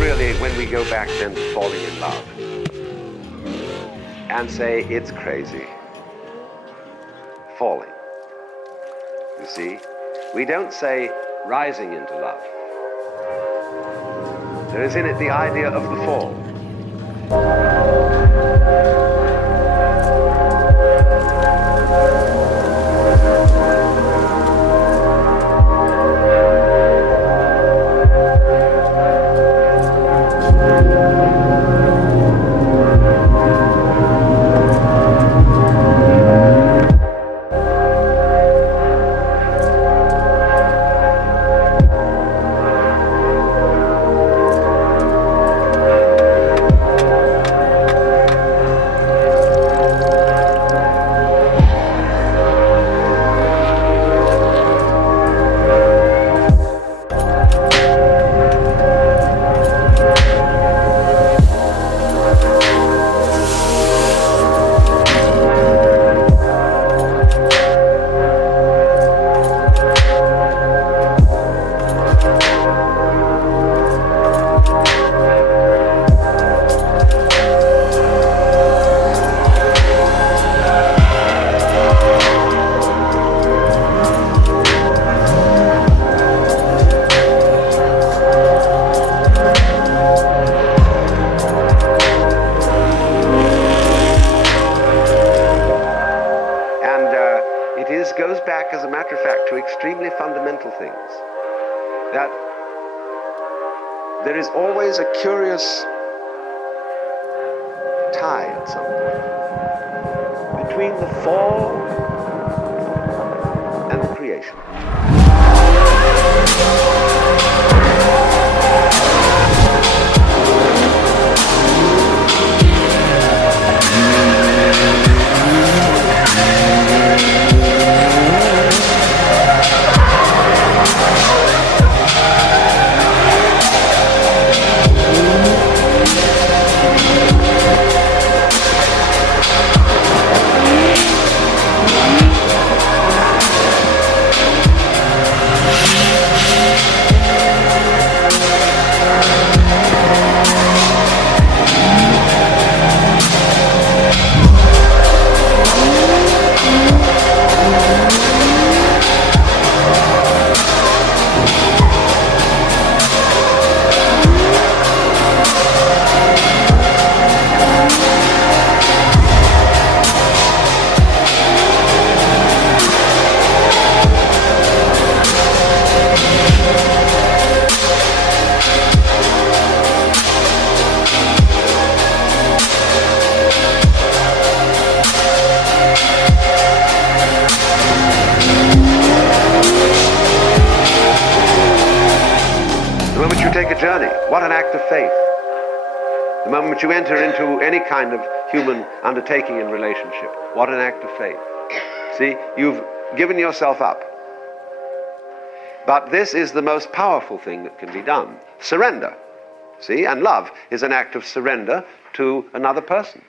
really, when we go back then to falling in love and say it's crazy, falling, you see, we don't say rising into love. There is in it the idea of the fall. Goes back, as a matter of fact, to extremely fundamental things. That there is always a curious tie at some point between the fall and the creation. The moment you take a journey, what an act of faith. The moment you enter into any kind of human undertaking in relationship, what an act of faith. See, you've given yourself up. But this is the most powerful thing that can be done. Surrender. See, and love is an act of surrender to another person.